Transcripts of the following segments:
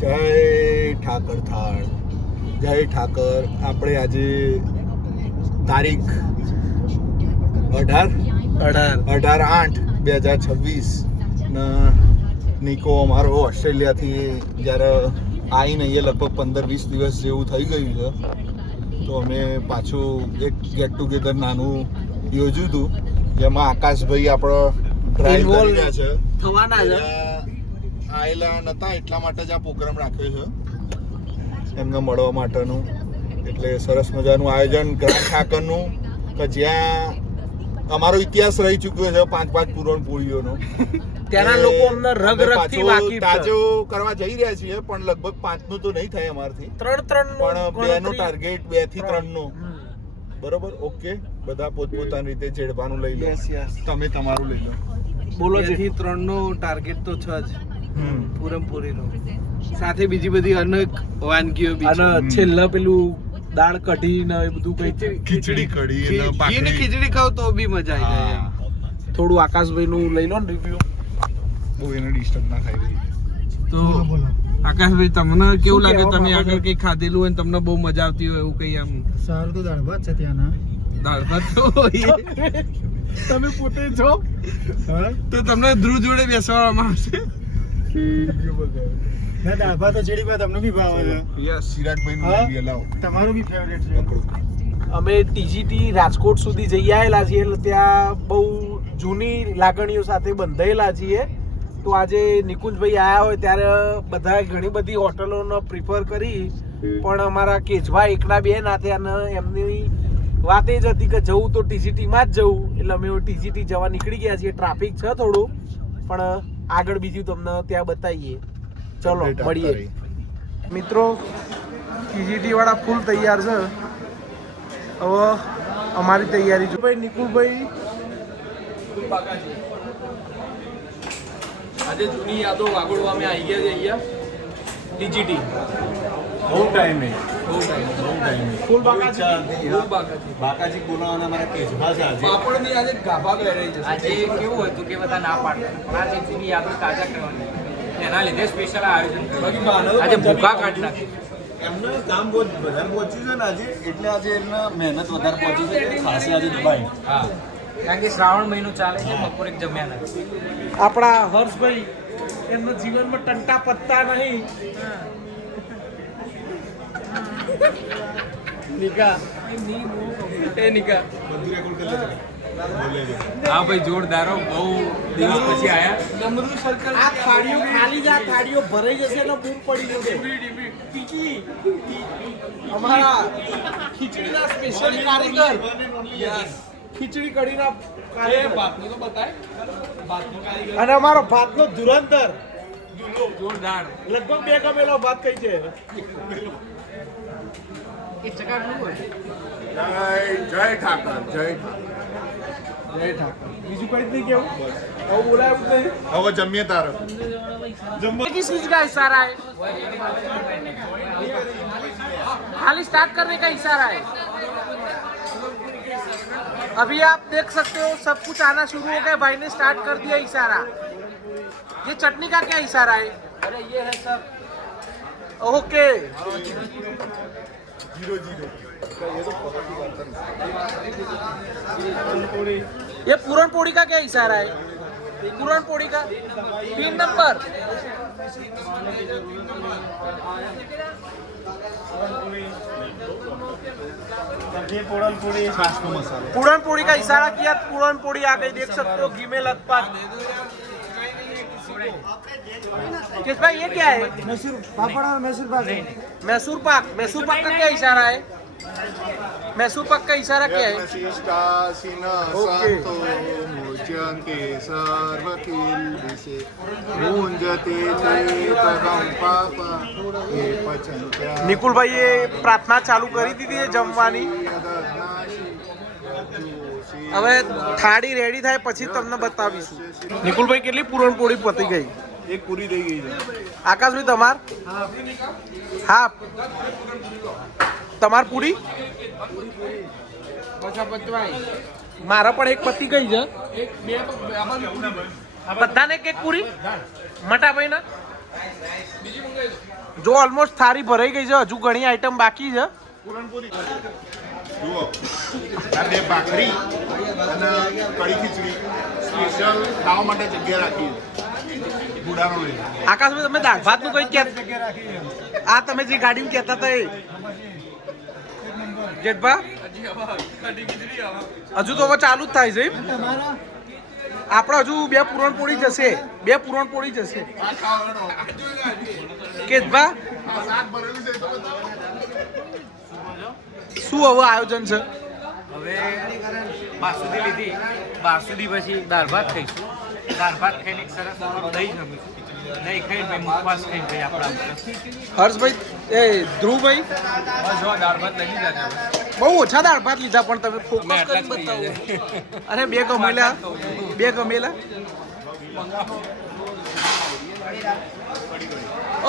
જય ઠાકર થાળ, જય ઠાકર. આપણે આજે તારીખ 18/8/2026 ના નિકો અમારો ઓસ્ટ્રેલિયાથી જ્યારે આવીને અહીંયા લગભગ 15-20 દિવસ જેવું થઈ ગયું છે, તો અમે પાછું એક ગેટ ટુગેધર નાનું યોજ્યું હતું, જેમાં આકાશભાઈ આપણો ડ્રાઈવ કરી રહ્યા છે. થવાના છે આયેલા નતા એટલા માટે જ આ પ્રોગ્રામ રાખ્યો છે એમને મળવા માટેનું. એટલે સરસ મજાનું આયોજન ગ્રાન્ડ ઠાકરનું, કે જ્યાં અમારો ઇતિહાસ રહી ચૂક્યો છે 5 પૂરણપોળીઓનો. ત્યાંના લોકો અમને રગરગથી વાકેફ છે. તાજો કરવા જઈ રહ્યા છીએ, પણ લગભગ 5 નું તો નહીં થાય અમારથી. 3 પણ 2 નો ટાર્ગેટ, 2 થી 3 નો. બરોબર, ઓકે. બધા પોતપોતાની રીતે જેડવાનું લઈ લો. તમે તમારું લઈ લો. બોલો, જેથી 3 નો ટાર્ગેટ તો છે જ પૂરણપોળીનો, સાથે બીજી બધી અનેક વાનગીઓ બી છે. અને છેલ્લે પેલું દાળ કઢી ને એ બધું કઈ ખીચડી કઢી અને ઘીની ખીચડી ખાવ તો બી મજા આવી જાય. થોડું આકાશભાઈ નું લઈ લો ને રિવ્યુ. બહુ એને ડિસ્ટર્બ ના થાય. તો આકાશભાઈ, તમને કેવું લાગે? તમે આગળ કઈ ખાધેલું હોય તમને બહુ મજા આવતી હોય એવું કઈ? આમ સારું તો દાળ ભાત છે ત્યાંના. દાળ ભાત તો તમે પોતે છો તો તમને ધ્રુવ જોડે બેસવામાં આવશે. ના, દાળ ભાત તો જેડી ભાત તમને બી ભાવે છે. યસ, સિરાજભાઈ નું બી અલાવ. તમારું બી ફેવરેટ છે. અમે ટીજીટી રાજકોટ સુધી જઈ આવેલા છીએ, એટલે ત્યાં બહુ જૂની લાગણીઓ સાથે બંધાયેલા છીએ. તો આજે નિકુંજભાઈ આવ્યા હોય ત્યારે બધા ઘણી બધી હોટલોનો પ્રિફર કરી, પણ અમારા કેજભાઈ એકલા બે ના થયા, અને એમની વાત એ જ હતી કે જવું તો ટીજીટીમાં જ જવું. એટલે અમે ટીજીટી જવા નીકળી ગયા છીએ. ટ્રાફિક છે થોડું, પણ આગળ બીજું તમને ત્યાં બતાવીએ. ચલો મળીએ મિત્રો. ટીજીટી વાળા ફૂલ તૈયાર છે. હવે અમારી તૈયારી જો. ભાઈ નિકુલભાઈ, આજે જૂની યાદો વાગોળવા અમે આવી ગયા છે અહીંયા ટીજીટી. બહુ ટાઈમે ફૂલ બાકાજી બોલાવાના મારા કેસમાં છે આજે. પાપડની આજે ગાભા પહેરાઈ જશે. આજે કેવું હતું કે બધા ના પાડતા, પણ આજે જૂની યાદો તાજા કરવાની, એના લીધે સ્પેશિયલ આયોજન કર્યું. આજે ભૂખા કાઢી નાખી. એમનું કામ બહુ વધારે પહોંચ્યું છે ને આજે, એટલે આજે એમને મહેનત વધારે પહોંચી છે, ખાસી આજે દબાઈ. હા, કારણ કે શ્રાવણ મહિનો ચાલે છે, બપોરે જમ્યા નથી. આપણા હર્ષભાઈ, એમના જીવનમાં ટંટા પત્તા નહીં. નિકા એ નિકા હા ભાઈ, જોરદાર હો. બહુ દિવસ પછી આયા. નમરૂ સર્કલ. આ થાળીઓ ખાલી જ, આ થાળીઓ ભરાઈ જશે ને બૂમ પડી જશે. ટીકી અમારા ખીચડીના સ્પેશિયલ કારીગર. ખીચડી કઢીના કારીગર. ભાતનો તો બતાય. અને અમારો ભાતનો ધુરંધર જોરદાર. લગભગ 2 કમેલો ભાત થઈ છે. એ ચકાકનું હોય. જય ઠાકર, જય ઠાકર. જય ઠાકર. બીજું કઈ જ નહીં કેવું? હવે બોલાયું જ નહીં. હવે જમીએ તારે. किस चीज का इशारा है? खाली स्टार्ट करने का इशारा है. अभी आप देख सकते हो सब कुछ आना शुरू हो गया. भाई ने स्टार्ट कर दिया इशारा. ये चटनी का क्या इशारा है? अरे ये है सर. ओके. 0-0. ये पूरन पोड़ी का क्या इशारा है? पूरन पोड़ी का 3 नंबर. पूरन पोड़ी का इशारा किया. पूरन पोड़ी आ गई, देख सकते हो घी में लथपथ. किस भाई ये क्या है? मैसूर पापड़ और मैसूर पाक. मैसूर पाक. मैसूर पाक का क्या इशारा है? मैसूर पाक का इशारा क्या है? નિકુલ ભાઈએ પ્રાર્થના ચાલુ કરી દીધી છે જમવાની. હવે થાળી રેડી થાય પછી તમને બતાવીશું. નિકુલભાઈ, કેટલી પૂરણપોળી પતી ગઈ? એક પૂરી થઈ ગઈ છે. આકાશભાઈ, તમાર? હા, તમાર પૂરી? મારા પણ એક પતી ગઈ છે. બધાને કેક પૂરી મટાભાઈ ના જો ઓલમોસ્ટ થાળી ભરાઈ ગઈ છે, હજુ ઘણી આઈટમ બાકી છે. જુઓ આ 2 ભાખરી અને કઢી ખીચડી સ્પેશિયલ ખાવા માટે જગ્યા રાખી છે. ગુડાનો લઈ આકાશભાઈ તમે દાળ ભાત નું કઈ કહેતા, આ તમે જે ગાડીમાં કહેતા હતા એ જેઠભા હજુ તો હવે ચાલુ જ થાય છે. આપણે હજુ 2 પૂરણપોળી જશે, 2 પૂરણપોળી જશે. કેતભા શું હવે આયોજન છે? હવે બાસુદી લીધી, બાસુદી પછી દાળ ભાત ખાઈશું. દાળ ભાત ખાઈને એક સરસ દહીં જમીશું. દહીં ખાઈને ભાઈ મુખવાસ ખાઈને ભાઈ આપણા હર્ષભાઈ એ ધ્રુવભાઈ બસ જો દાળ ભાત લઈ લીધા છે. બહુ ઓછા દાળ ભાત લીધા પણ તમે ફોકસ કરી બતાવો. અરે 2 ગમેલા, 2 ગમેલા.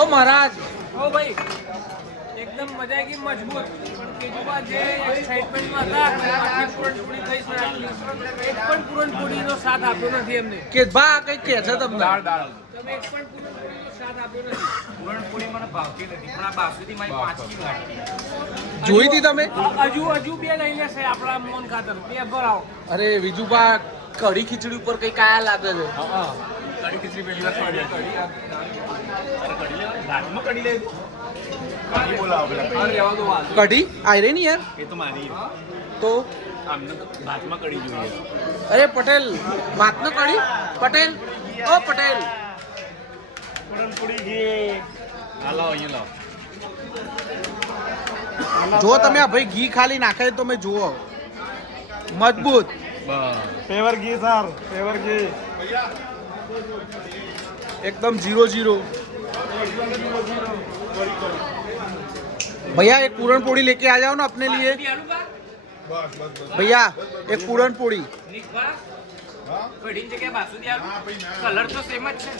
ઓ મહારાજ ઓ ભાઈ એકદમ મજા આવી ગઈ, મજબૂત. પણ કેજુબા જે એક્સાઇટમેન્ટમાં હતા કે આટલી પૂરણપોળી થઈ છે, આટલી એક પણ પૂરણપોળીનો સાથ આપ્યો નથી એમને. કેતભા કઈ કહે છે તમને? તમે એક પણ પૂરણપોળીનો સાથ આપ્યો નથી. પૂરણપોળી મને ભાવતી નથી, પણ આ બાસુદી મારી 5મી લાગતી. જોઈ હતી તમે? હજુ 2 લઈ લેશે આપણા મોન ખાતર. 2 ભરાવો. અરે વિજુભા કઢી ખીચડી ઉપર કઈ કાયા લાગે છે. કઢી ખીચડી પહેલી વાર ખાધી. ઘાટમાં કઢી લે કઢી આયરે ની યાર એ તો મારી તો આમને તો ઘાટમાં કઢી જોઈએ. અરે પટેલ વાત ન કરી. પટેલ ઓ પટેલ પૂરણપોળી જે હાલો અહીંયા લાવ. જો તમે આ ભાઈ ઘી ખાલી નાખે તો તમે જુઓ મજબૂત. ફેવર ઘી સર, ફેવર ઘી. एकदम 0-0. भैया एक पूरन पोड़ी लेके आ जाओ ना अपने लिए. भैया एक पूरन पोड़ी. કઢી જગ્યાએ બાસુદી આલુ. કલર તો સેમ જ છે.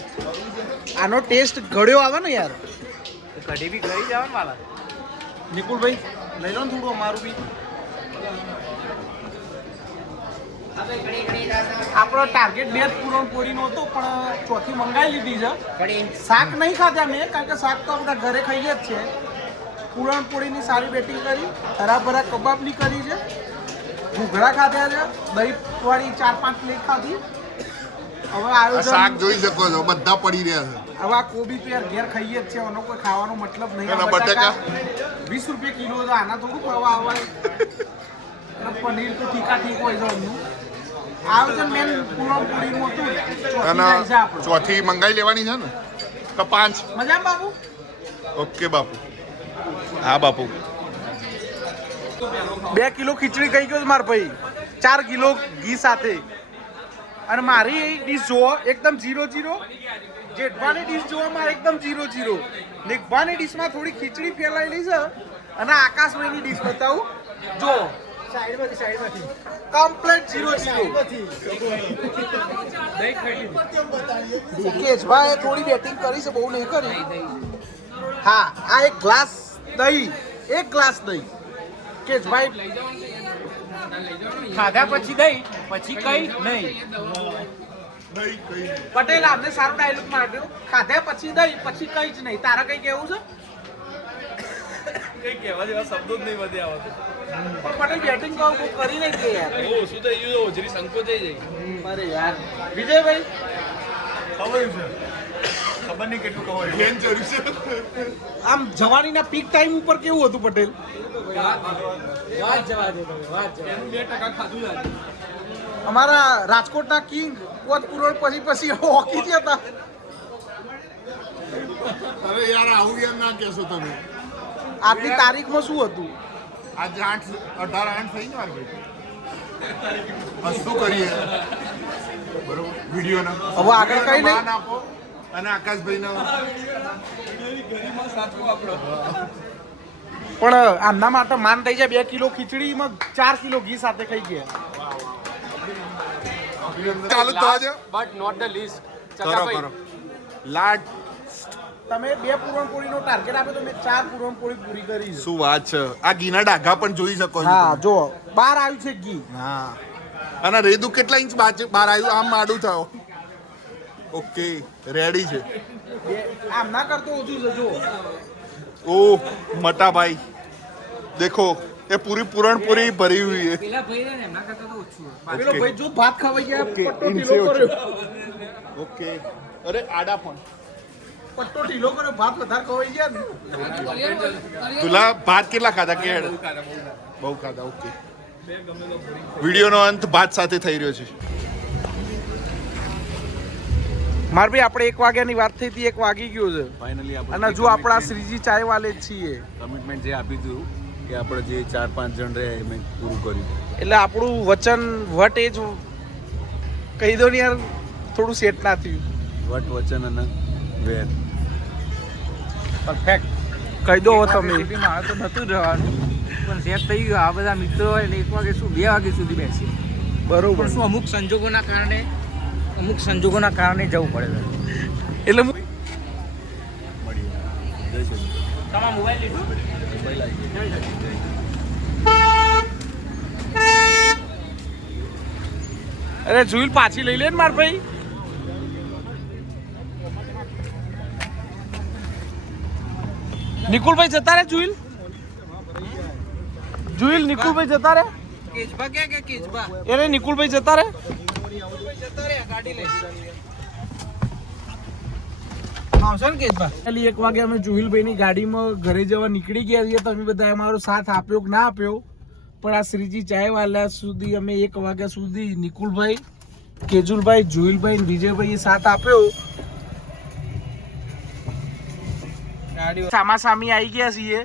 આનો ટેસ્ટ ગળ્યો આવે ને યાર. કઢી બી ગળી જાવ ને વાલા. નિકુલભાઈ લઈ લો ને થોડું અમારું બી. આપણો ટાર્ગેટ 2 જ પૂરણપોળી નો હતો પણ ચોથી મંગાવી લીધી છે. શાક નહીં ખાધા મેં, કારણ કે શાક તો આપણા ઘરે ખાઈએ જ છે. પૂરણપોળીની સારી બેટિંગ કરી, હરાભરા કબાબની કરી છે, ઘૂઘરા ખાધા છે, દહીં વાળી 4-5 પ્લેટ ખાધી. હવે આયોજન શાક જોઈ શકો છો બધા પડી રહ્યા છે. હવે આ કોબી તો યાર ઘેર ખાઈએ જ છે, એનો કોઈ ખાવાનો મતલબ નહીં. એના બટાકા 20 રૂપિયા કિલો છે, આના થોડું ખાવા આવે. પનીર તો ઠીકા ઠીક હોય છે એમનું. આયોજન મેન પૂરણપોળીનું હતું. અને ચોથી મંગાઈ લેવાની છે ને કે 5? મજામાં બાબુ? ઓકે બાપુ. હા બાપુ. 2 કિલો ખીચડી ખાઈ ગયો માર ભાઈ, 4 કિલો ઘી સાથે. અને મારી ડીશ જોવો એકદમ 0-0. જેઠભાની ડીશ જોવો મારે એકદમ 0-0. નિકભાની ડીશમાં થોડી ખીચડી ફેલાયેલી છે. અને આકાશભાઈની ડીશ બતાવું જો સાઈડમાંથી કમ્પ્લીટ 0-0. કેશભાઈ થોડી બેટિંગ કરી છે, બહુ નહીં કરી. હા આ એક ગ્લાસ દહીં, 1 ગ્લાસ દહીં. કેશભાઈ ખાધા પછી દહીં પછી કઈ નહીં. પટેલ આપને સારો ડાયલોગ માર્યો. ખાધા પછી દહીં પછી કઈ જ નહીં. તારા કઈ કેવું છે? કઈ કહેવા જેવા શબ્દો જ નહીં વધે આવતું. પણ પટેલ બેટિંગ કરી નહીં કે યાર. શું થઈ ગયું? ઓજરી સંકોચાઈ જાય. અરે યાર વિજયભાઈ ખબર છે, ખબર નહીં કેટલું ખબર બેન જરૂર છે. આમ જવાનીના પીક ટાઈમ ઉપર કેવું હતું પટેલ? વાત જવા દો તમે, વાત જવા દો. 2% ખાધું લાગે. અમારા રાજકોટના કિંગ કોચ પૂરણ પછી હોકી જ હતા. અરે યાર આવું યાર ના કહેશો તમે. આજની તારીખમાં શું હતું? આજે 18 થઈ ને મારે ભાઈ. શું કરીએ બરોબર વિડીયોના હવે આગળ કઈ નહીં. માન આપો અને આકાશભાઈને પણ આમના માટે માન થઈ જાય. 2 કિલો ખીચડીમાં 4 કિલો ઘી સાથે ખાઈ ગયા. ચાલુ તો આજે બટ નોટ ધ લીસ્ટ. કરો કરો લાડ. તમે 2 પૂરણપોળીનો ટાર્ગેટ આપ્યો તો મેં 4 પૂરણપોળી પૂરી કરી છે. શું વાત છે. આ ઘીના ડાઘા પણ જોઈ શકો છો. હા જો બહાર આવ્યું છે ઘી. હા અને રેદુ કેટલા ઇંચ બહાર આવ્યું? આમ આડું થયો. ઓકે રેડી છે. આમ ના કરતો ઓછું છે જો. ओ मटा भाई देखो ये पूरी पूरनपूरी भरी हुई है. પેલા ભાઈ ને એમના કરતા તો ઓછું પેલો ભાઈ જો ભાત ખવાઈ ગયા ઓકે, પટ્ટો ઇનસે ઢીલો ઓછું. કર્યો ओके अरे आड़ा पण પટ્ટો ઢીલો કર્યો ભાત વધારે ખવાઈ ગયા ને तुला भात કેટલા ખાધા કેડ બહુ ખાધા. ઓકે વિડિયોનો અંત ભાત સાથે થઈ રહ્યો છે. માર ભાઈ આપણે 1 વાગ્યાની વાત થઈ હતી 1 વાગી ગયો છે ફાઇનલી અને જો આપણા શ્રીજી ચાય વાલે જ છીએ કમિટમેન્ટ જે આપી દીધું કે આપણે જે 4-5 જણ રહે એ મેં પૂરું કર્યું. એટલે આપણું વચન વટ એ જ કહી દો ને યાર થોડું સેટ ના થયું વટ વચન અને વેર પરફેક્ટ કહી દો તમે મારે તો નતું જ રહેવાનું પણ સેટ થઈ ગયું આ બધા મિત્રો હોય એટલે 1 વાગે શું 2 વાગ્યા સુધી બેસી બરોબર પણ શું અમુક સંજોગોના કારણે જવું પડે એટલે મળીએ. જય શ્રી કૃષ્ણ. તમારા મોબાઈલ લીધું મોબાઈલ આવી ગયો. અરે જુઈલ પાછી લઈ લે ને માર ભાઈ નિકુલભાઈ જતા રે જુઈલ નિકુલભાઈ જતા રે કેજબા ક્યાં કે કેજબા એને નિકુલભાઈ જતા રે ગાડી લઈ આવશે ને કેજબા એટલે 1 વાગે અમે જુહિલભાઈની ગાડીમાં ઘરે જવા નીકળી ગયા છીએ તમે બધા અમારો સાથ આપ્યો કે ના આપ્યો પણ આ શ્રીજી ચાય વાલા સુધી અમે 1 વાગ્યા સુધી નિકુલભાઈ કેજુલભાઈ જુહિલભાઈ અને વિજયભાઈએ સાથ આપ્યો ગાડી સામાસામી આવી ગયા છીએ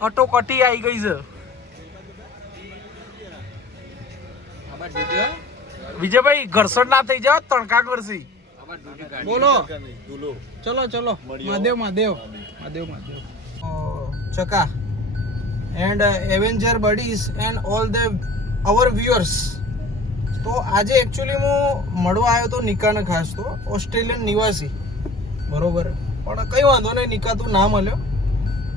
કટોકટી આવી ગઈ છે વિજયભાઈ ઘર્ષણ ના થઈ જાવ તણકા કરશી બોલો ચલો ચલો મહાદેવ ચકા and avenger buddies and all the our viewers તો આજે એકચ્યુઅલી હું મળવા આવ્યો તો નિકાને ખાસ તો ઓસ્ટ્રેલિયન નિવાસી બરોબર પણ કઈ વાંધો નહીં નિકા તું ના મળ્યો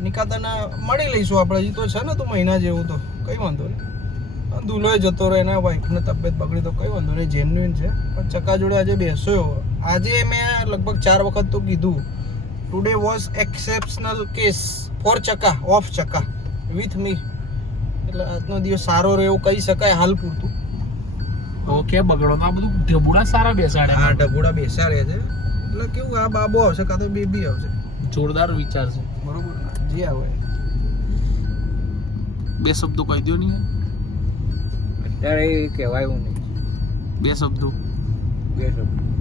નિકા તને મળી લઈશું આપણે હજી તો છે ને તું મહિના જેવું તો કઈ વાંધો નહીં દુલોય જતો રહે એના વાઈફને તબિયત બગડી તો કઈ વાંધો નહીં જેન્યુઇન છે પણ ચકા જોડે આજે બેસ્યો આજે મેં લગભગ 4 વખત તો કીધું today was exceptional case for ચકા ઓફ ચકા વિથ મી એટલે આજનો દિવસ સારો રહ્યો કહી શકાય હાલ પૂરતું ઓકે બગડો આ બધું ઢબુડા સારા બેસાડે હા ઢબુડા બેસાડે છે એટલે કેવું આ બાબો આવશે કાં તો બેબી આવશે જોરદાર વિચાર છે બરોબર જે આવે 2 શબ્દો કહી દો નહીં અત્યારે કહેવાય એવું નહીં 2 શબ્દો 2 શબ્દ